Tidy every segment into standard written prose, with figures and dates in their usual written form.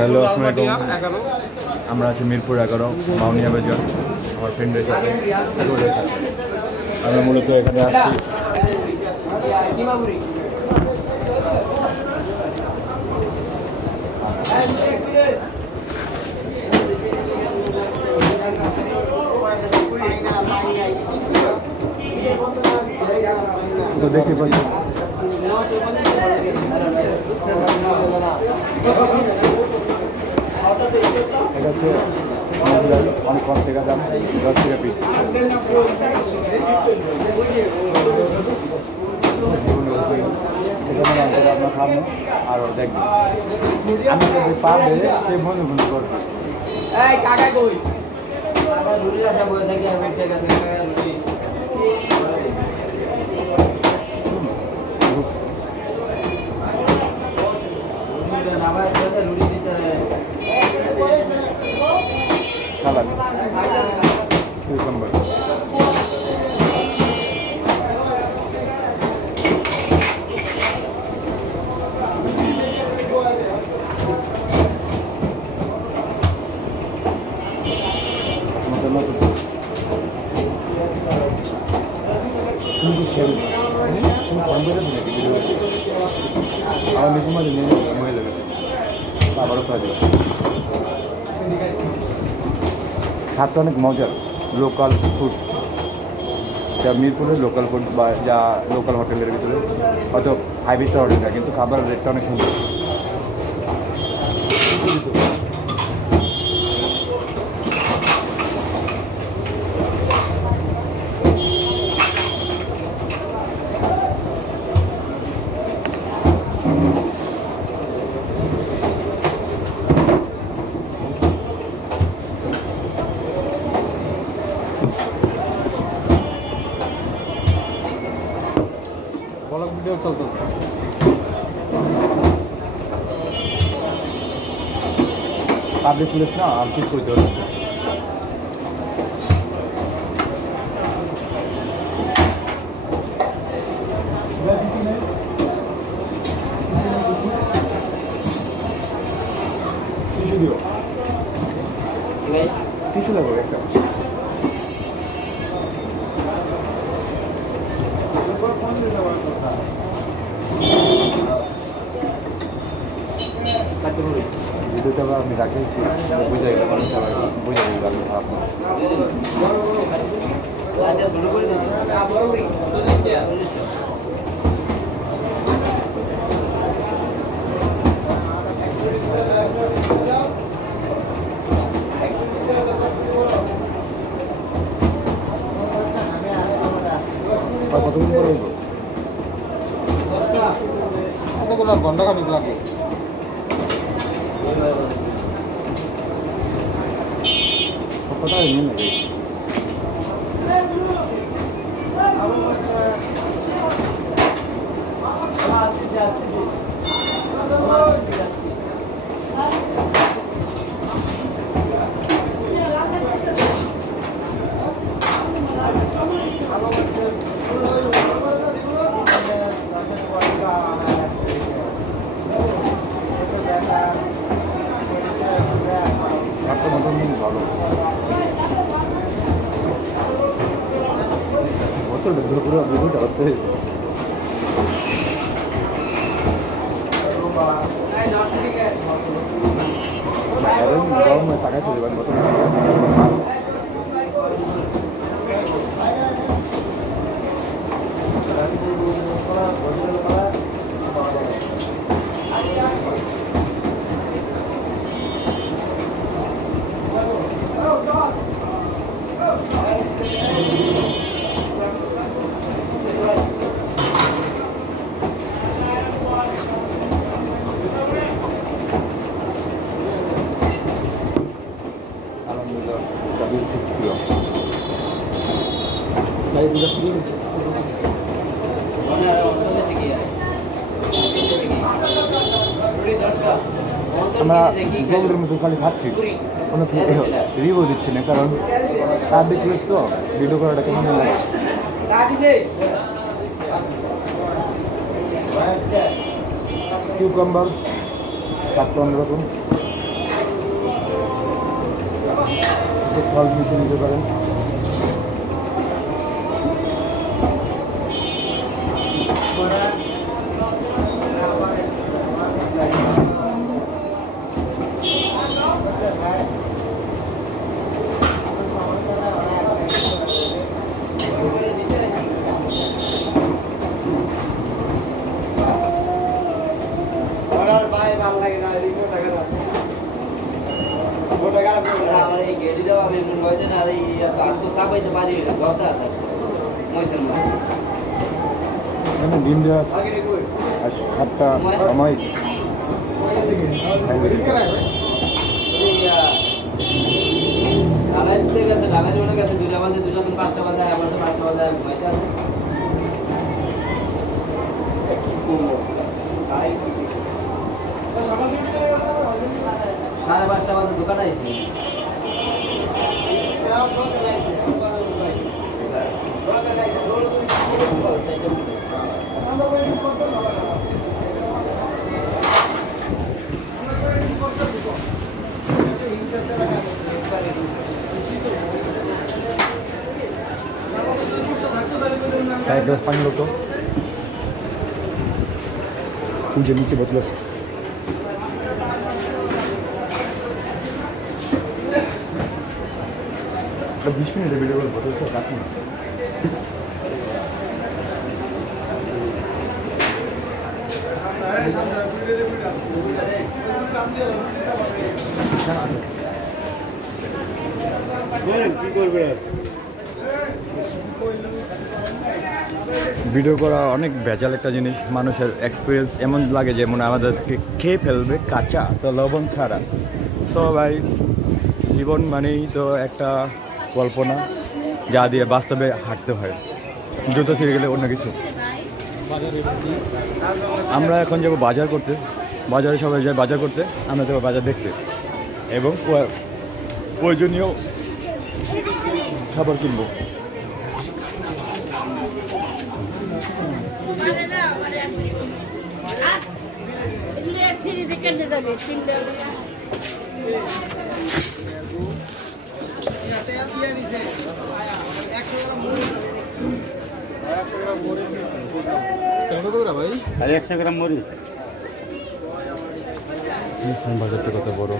Hello, আমরা আছি মিরপুর 11 মাউনিয়া বাজার। আমার ফ্রেন্ডের সাথে আমরা মূলত এখানে আসছি তো দেখতে পাচ্ছি এটা হচ্ছে অনেক কম টাকা দাম, 10 টাকা পিস। এখানে আপনার খাবেন আরও দেখবেন, আমি যদি পারবে সে মনে মনে করবে। সালাদ কিউকাম্বার আমার নিকুমারি নিয়ে মহিলা আবারও কাজে খাদ্য অনেক মজার, লোকাল ফুড, যা মিরপুরের লোকাল ফুড বা যা লোকাল হোটেলের ভিতরে হয়তো 5 স্টার হোটেল না, কিন্তু খাবারের রেটটা অনেক সুন্দর। ভিডিও চলতো পাবলিক প্লেস না, আর কিছু করতে হবে। টিস্যু দিও, টিস্যু লাগবে একটা। ভিডিওটা আমি রাখেছি, বুঝে গেলে মানুষ আবার বুঝে গেল আপনার। কতদিন পরে কতগুলো ঘন্টা খানিক লাগে। কোথায় নিয়ে নেবে একটা মতন ভালো পুরো ভিডিওটা করতে টাকা চলে যাবেন মতন। আমরা গোবরের মতো খালি খাচ্ছি, কোনো রিভিউ দিচ্ছি না, কারণ তার দেখছিস তো ভিডিও করাটা কেমন লাগে। কিউকাম্বার, তারপর অন্যরকম ফল মিশিয়ে নিতে পারেন। এখানে ডিম দেওয়া আছে আর সাতটা সময় সাড়ে 5টা বাজে দোকান আইছি। এক গ্লাস পানি লোক পুজো নিচে বোতল আছে। এটা 20 মিনিটের ভিডিও করবো তো রাখুন। কি করবে ভিডিও করা অনেক ভেজাল একটা জিনিস। মানুষের এক্সপিরিয়েন্স এমন লাগে যে মনে আমাদেরকে খেয়ে ফেলবে কাঁচা, তো লবণ ছাড়া। তো ভাই জীবন মানেই তো একটা কল্পনা, যা দিয়ে বাস্তবে হাঁটতে হয়। জুতো ছিঁড়ে গেলে অন্য কিছু। আমরা এখন যাবো বাজার করতে, বাজারে সবাই যায় বাজার করতে, আমরা যাবো বাজার দেখতে এবং প্রয়োজনীয় খাবার কিনবো। বাজারটা কত বড়।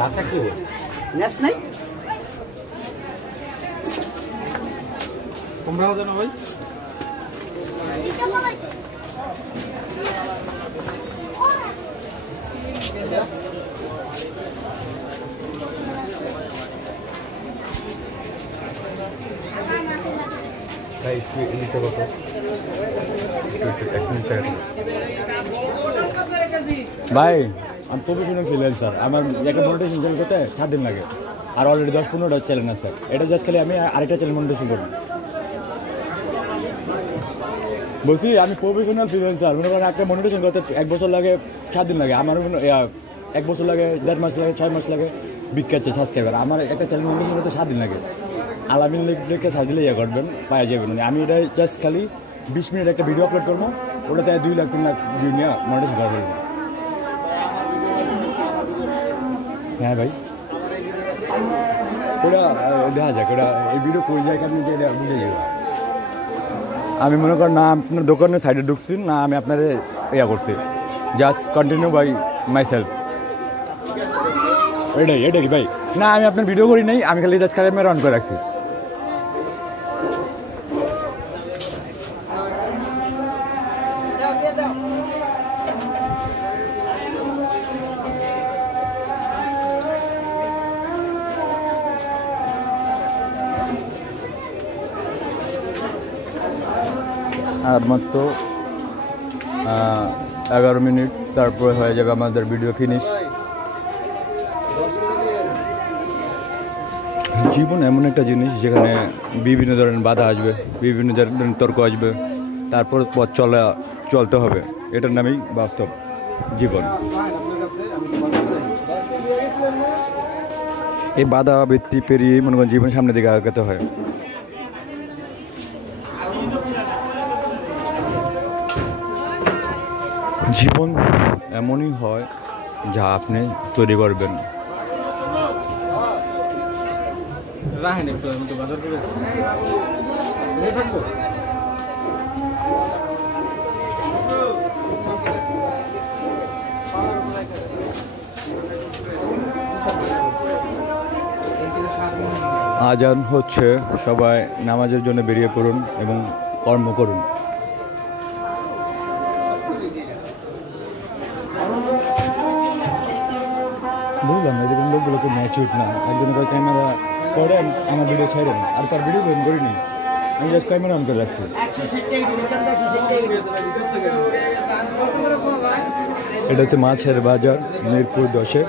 রাস্তা কি নাই তোমরা জানো ভাই ভাই আমি প্রফেশনাল ফ্রিল্যান্সার। আমার একটা মনিটাইজেশন চ্যানেল করতে 7 দিন লাগে, আর অলরেডি 10-15টা চ্যানেল আছে। এটা জাস্ট খালি আমি আরেকটা চ্যানেল মনিটাইজেশন করি। বলছি আমি প্রফেশনাল ফ্রিল্যান্সার। মনে করেন একটা মনিটাইজেশন করতে 1 বছর লাগে, 7 দিন লাগে। আমার 1 বছর লাগে, 1.5 মাস লাগে, 6 মাস লাগে বিখ্যাত সাবস্ক্রাইবার। আমার একটা চ্যানেল মনিটাইজেশন করতে 7 দিন লাগে। আলামিন লিখে সার্চ দিলে ইয়ে করবেন, পাওয়া যাবেন। আমি এটা জাস্ট খালি 20 মিনিট একটা ভিডিও আপলোড করবো, ওটাতে 2 লাখ 3 লাখ ভিউ নিয়ে মনিটাইজেশন করা ফেলবো। হ্যাঁ ভাই ওটা দেখা যাক, ওটা এই ভিডিও করে যায় আপনি যে এটা বুঝে যাবে। আমি মনে করেন না আপনার দোকানের সাইডে ঢুকছি, না আমি আপনার ইয়া করছি, just continue by myself. এটাই ভাই, না আমি আপনার ভিডিও করি নাই, আমি খালি জাস্ট ক্যামেরা অন করে রাখছি। আর মাত্র 11 মিনিট, তারপরে হয়ে যাবে আমাদের ভিডিও ফিনিশ। জীবন এমন একটা জিনিস যেখানে বিভিন্ন ধরনের বাধা আসবে, বিভিন্ন ধরনের তর্ক আসবে, তারপর পথ চলতে হবে। এটার নামেই বাস্তব জীবন। এই বাধা বৃত্তি পেরিয়ে মনে করেন জীবন সামনের দিকে আগাতে হয়। জীবন এমনই হয় যা আপনি তৈরি করবেন। রাহেন একটু মতো বাজার করে থাকবো। আজান হচ্ছে, সবাই নামাজের জন্য বেরিয়ে পড়ুন এবং কর্ম করুন। বুঝলাম না এরকম লোকগুলোকে ম্যাচিউড না, একজনের ক্যামেরা করেন আমার ভিডিও ছাড়েন, আর তার ভিডিও তৈরি করিনি, আমি জাস্ট ক্যামেরা অন করে রাখছি। এটা হচ্ছে মাছের বাজার মিরপুর 10-এ,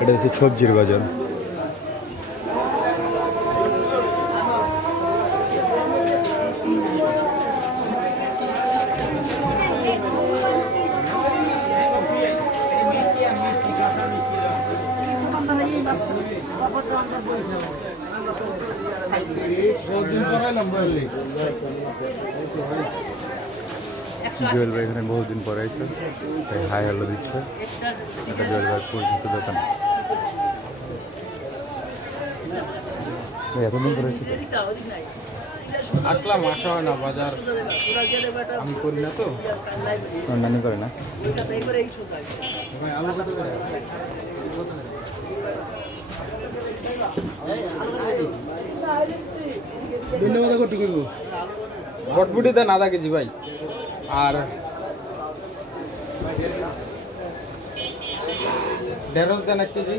এটা হচ্ছে সবজির বাজার। জুয়েল ভাই এখানে বহুদিন পরে আছে, তাই হাই হ্যালো দিচ্ছে। এটা জুয়েল ভাই পরিচিত দোকান। এতদিন পরে আসলাম, আসা হয় না বাজার, আমি করি না তো, নানি করে না। ধন্যবাদ। কটুকু বটবুটি দেন আধা কেজি ভাই, আর ঢেঁড়স দেন 1 কেজি।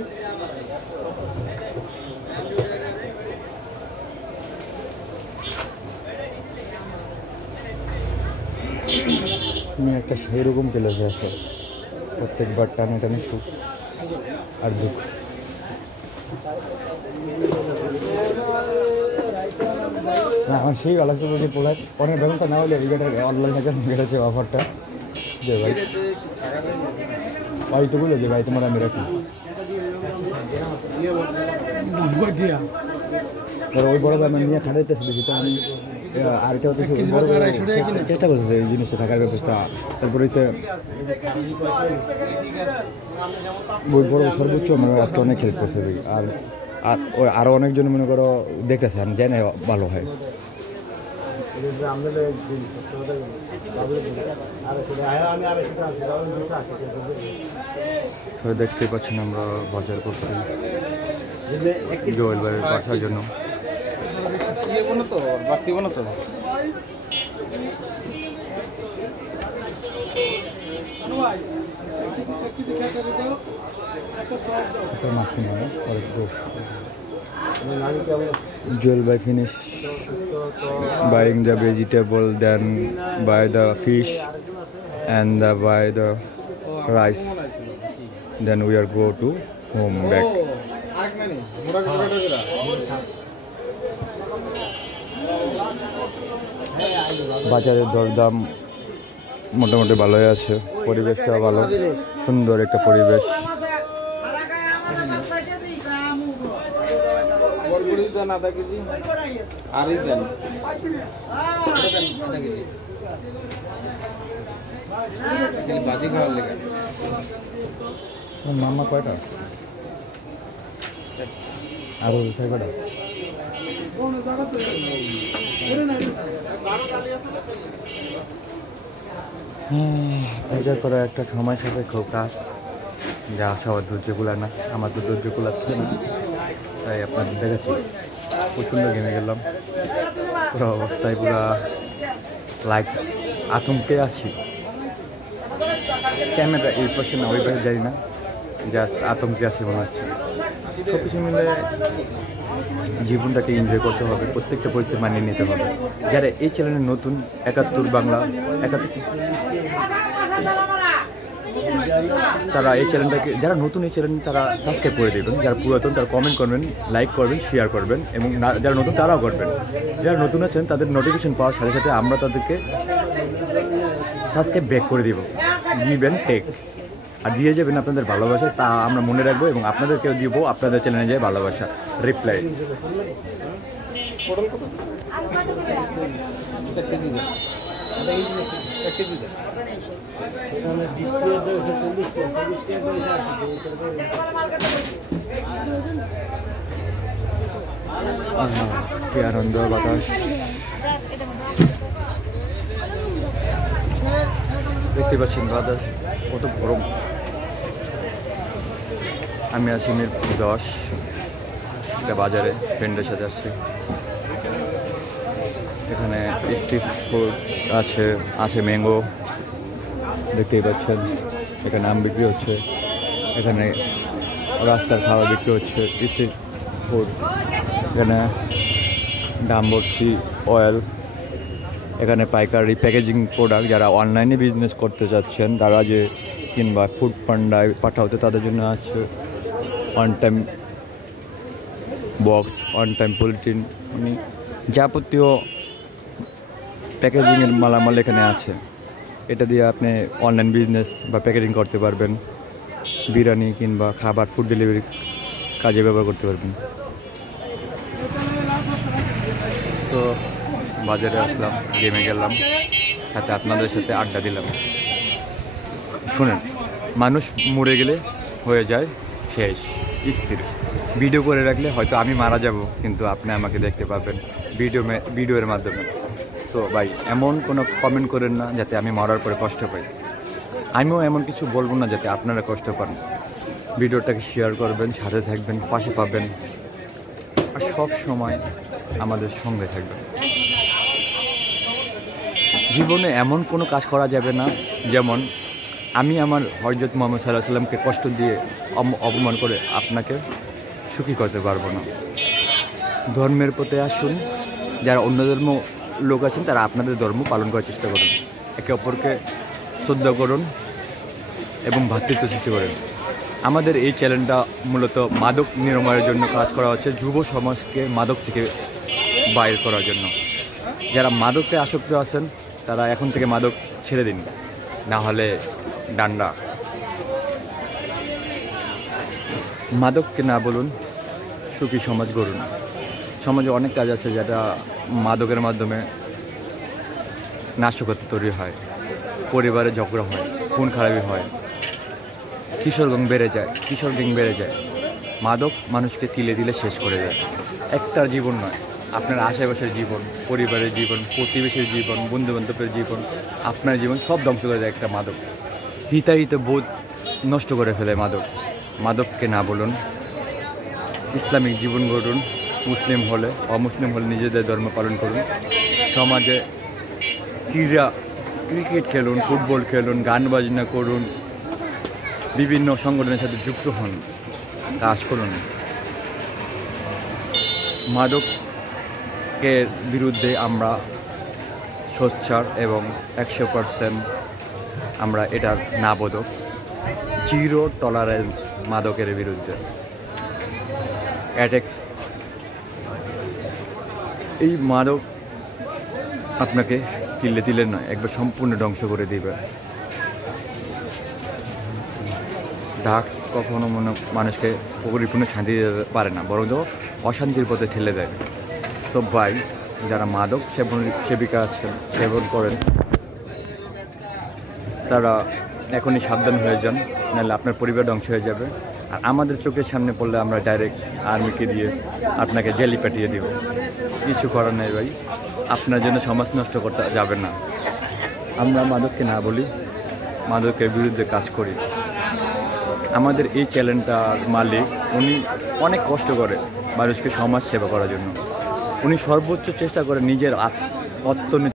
তুমি একটা সেইরকম প্লেসে আছো, প্রত্যেকবার টানে টানে সুখ আর দুঃখ। না আমার সেই ভালো লাগছে বলছি পোলার অনেক ব্যবস্থা না হলে অনলাইনে গেটেছে অফারটা যে ভাই হয়তোগুলো যে ভাই তোমার আমি রাখি ওই বড় আমি নিয়ে খাটাইতেছি বেশি, তো আমি আরেকটা হচ্ছে চেষ্টা করতেছে এই জিনিসটা থাকার ব্যবস্থা। তারপরে হচ্ছে ওই বড় সর্বোচ্চ মানে আজকে অনেক হেল্প করছে ভাই, আর আরও অনেকজন মনে করো দেখতেছে, আমি জানি ভালো হয়। দেখতেই পাচ্ছেন আমরা বাজার করছি জয়েল ভাইয়ের বাসার জন্য। Joel by finish buying the vegetable, then buy the fish and buy the rice, then we are go to home back. বাজারের দরদাম মোটামুটি ভালোই আছে, পরিবেশটা ভালো, সুন্দর একটা পরিবেশ। মামা কয়টা আরো কয়টা বাজার করা একটা সময় সাপেক্ষ কাজ, যা সবার ধৈর্য কুলায় না, আমার তো ধৈর্য কুলাচ্ছে না, তাই আপনাদের দেখাচ্ছি। প্রচণ্ড ঘেমে গেলাম, পুরো অবস্থায় পুরো লাইক আতঙ্কে আছি। ক্যামেরা এই পাশে না ওই পাশে যাই না, জাস্ট আতঙ্কে আছি মনে হচ্ছে। সব কিছু মিলে জীবনটাকে এনজয় করতে হবে, প্রত্যেকটা পরিস্থিতি মানিয়ে নিতে হবে। যারা এই চ্যানেলে নতুন, 71 বাংলা 71, তারা এই চ্যানেলটাকে, যারা নতুন এই চ্যানেল তারা সাবস্ক্রাইব করে দেবেন, যারা পুরাতন তারা কমেন্ট করবেন, লাইক করবেন, শেয়ার করবেন, এবং যারা নতুন তারাও করবেন। যারা নতুন আছেন তাদের নোটিফিকেশন পাওয়ার সাথে সাথে আমরা তাদেরকে সাবস্ক্রাইব ব্যাক করে দেব, গিভ অ্যান্ড টেক, আর দিয়ে যাবেন আপনাদের ভালোবাসা, তা আমরা মনে রাখবো, এবং আপনাদেরকেও দিব আপনাদের চ্যানেলে যায় ভালোবাসা রিপ্লাই। এক কেজি দেন। কি আনন্দ বাতাস, দেখতে পাচ্ছেন বাতাস কত গরম। আমি আছি মিরপুর 10 একটা বাজারে, ফ্রেন্ডের সাথে আসছি। এখানে স্ট্রিট ফুড আছে ম্যাঙ্গো, দেখতেই পাচ্ছেন। এখানে আম বিক্রি হচ্ছে, এখানে রাস্তার খাবার বিক্রি হচ্ছে, স্ট্রিট ফুড। এখানে ডাম ভর্তি অয়েল, এখানে পাইকারি প্যাকেজিং প্রোডাক্ট। যারা অনলাইনে বিজনেস করতে চাচ্ছেন তারা যে কিংবা ফুড পান্ডায় পাঠাতে, তাদের জন্য আছে one time box, one time polythene, মানে যাবতীয় প্যাকেজিংয়ের মালামাল এখানে আছে। এটা দিয়ে আপনি অনলাইন বিজনেস বা প্যাকেজিং করতে পারবেন, বিরিয়ানি কিংবা খাবার ফুড ডেলিভারি কাজে ব্যবহার করতে পারবেন। তো বাজারে আসলাম, গেমে গেলাম, সাথে আপনাদের সাথে আড্ডা দিলাম। শুনেন, মানুষ মরে গেলে হয়ে যায় শেষ, স্থির। ভিডিও করে রাখলে হয়তো আমি মারা যাব, কিন্তু আপনি আমাকে দেখতে পাবেন ভিডিওর মাধ্যমে। তো ভাই, এমন কোনো কমেন্ট করেন না যাতে আমি মরার পরে কষ্ট পাই। আমিও এমন কিছু বলবো না যাতে আপনারা কষ্ট পান। ভিডিওটাকে শেয়ার করবেন, সাথে থাকবেন, পাশে পাবেন, আর সব সময় আমাদের সঙ্গে থাকবেন। জীবনে এমন কোনো কাজ করা যাবে না যেমন আমি আমার হযরত মুহাম্মদ সাল্লাল্লাহু আলাইহি সাল্লামকে কষ্ট দিয়ে অপমান করে আপনাকে সুখী করতে পারবো না। ধর্মের পথে আসুন, যারা অন্য ধর্ম লোক আছেন তারা আপনাদের ধর্ম পালন করার চেষ্টা করুন, একে অপরকে শ্রদ্ধা করুন এবং ভ্রাতৃত্ব সৃষ্টি করেন। আমাদের এই চ্যানেলটা মূলত মাদক নিরাময়ের জন্য কাজ করা হচ্ছে, যুব সমাজকে মাদক থেকে বাইর করার জন্য। যারা মাদকে আসক্ত আছেন তারা এখন থেকে মাদক ছেড়ে দিন, না হলে ডান্ডা। মাদককে না বলুন, সুখী সমাজ গড়ুন। সমাজে অনেক কাজ আছে যেটা মাদকের মাধ্যমে নাশকতা তৈরি হয়, পরিবারে ঝগড়া হয়, খুন খারাপি হয়, কিশোর গ্যাং বেড়ে যায়। মাদক মানুষকে তিলে তিলে শেষ করে দেয়। একটা জীবন নয়, আপনার আশেপাশের জীবন, পরিবারের জীবন, প্রতিবেশীর জীবন, বন্ধুবান্ধবের জীবন, আপনার জীবন সব ধ্বংস করে দেয় একটা মাদক। হিতাহিত বোধ নষ্ট করে ফেলে মাদক। মাদককে না বলুন, ইসলামিক জীবন গড়ুন। মুসলিম হলে অমুসলিম হলে নিজেদের ধর্ম পালন করুন। সমাজে ক্রিকেট খেলুন, ফুটবল খেলুন, গান বাজনা করুন, বিভিন্ন সংগঠনের সাথে যুক্ত হন, কাজ করুন। মাদকের বিরুদ্ধে আমরা সোচ্চার এবং 100% আমরা এটার না বোধক, জিরো টলারেন্স মাদকের বিরুদ্ধে। এই মাদক আপনাকে তিলে তিলে নয়, একবার সম্পূর্ণ ধ্বংস করে দিবে। ড্রাগস কখনো মানুষকে পরিপূর্ণ শান্তি দিতে পারে না, বরং অশান্তির পথে ঠেলে দেয়। তো ভাই, যারা মাদক সেবিকা আছেন, সেবন করেন, তারা এখনই সাবধান হয়ে যান, নাহলে আপনার পরিবার ধ্বংস হয়ে যাবে। আর আমাদের চোখের সামনে পড়লে আমরা ডাইরেক্ট আর্মিকে দিয়ে আপনাকে জেলে পাঠিয়ে দেব। কিছু করার নেই ভাই, আপনার জন্য সমাজ নষ্ট করতে যাবেন না। আমরা মাদককে না বলি, মাদকের বিরুদ্ধে কাজ করি। আমাদের এই চ্যানেলটার মালিক, উনি অনেক কষ্ট করে মানুষকে সমাজ সেবা করার জন্য। উনি সর্বোচ্চ চেষ্টা করে নিজের অর্থনীতি